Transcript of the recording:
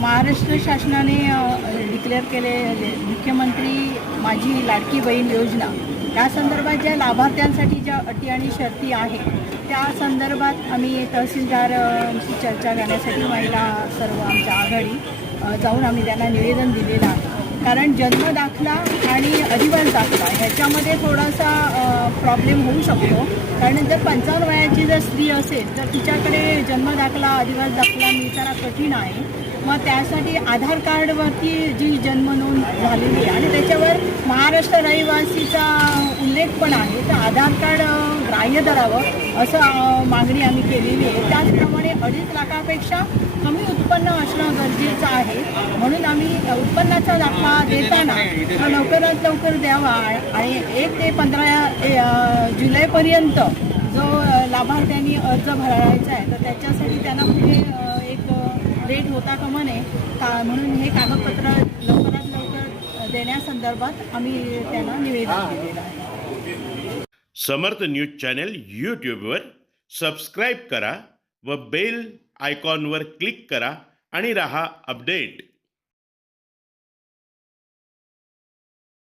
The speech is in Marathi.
महाराष्ट्र शासनाने डिक्लेअर केले मुख्यमंत्री माझी लाडकी बहीण योजना त्या संदर्भात ज्या लाभार्थ्यांसाठी ज्या अटी आणि शर्ती आहेत त्या संदर्भात आम्ही तहसीलदार चर्चा करण्यासाठी महिला सर्व आमच्या आघाडी जाऊन आम्ही त्यांना निवेदन दिलेलं आहे. कारण जन्म दाखला आणि अधिवास दाखला ह्याच्यामध्ये थोडासा प्रॉब्लेम होऊ शकतो. कारण जर पंचावन्न वयाची जर स्त्री असेल तर तिच्याकडे जन्म दाखला अधिवास दाखला मिळताना कठीण आहे. मग त्यासाठी आधार कार्डवरती जी जन्म नोंद झालेली आहे आणि त्याच्यावर महाराष्ट्र रहिवासीचा उल्लेख पण आहे तर आधार कार्ड ग्राह्य धरावं असं मागणी आम्ही केलेली आहे. त्याचप्रमाणे अडीच लाखापेक्षा उत्पन्न असणं गरजेचं आहे. म्हणून आम्ही उत्पन्नाचा दाखला देताना तो लवकरात लवकर द्यावा आणि एक ते पंधरा जुलैपर्यंत जो लाभार्थ्यांनी अर्ज भरायचा आहे तर त्याच्यासाठी त्यांना पुढे अ, एक रेट होता का म्हणे का म्हणून हे कागदपत्र लवकरात लवकर देण्यासंदर्भात आम्ही त्यांना निवेदन दिलेलं आहे. समर्थ न्यूज चॅनल यूट्यूबवर सबस्क्राईब करा व बेल आयकॉनवर क्लिक करा. आणि रहा अपडेट.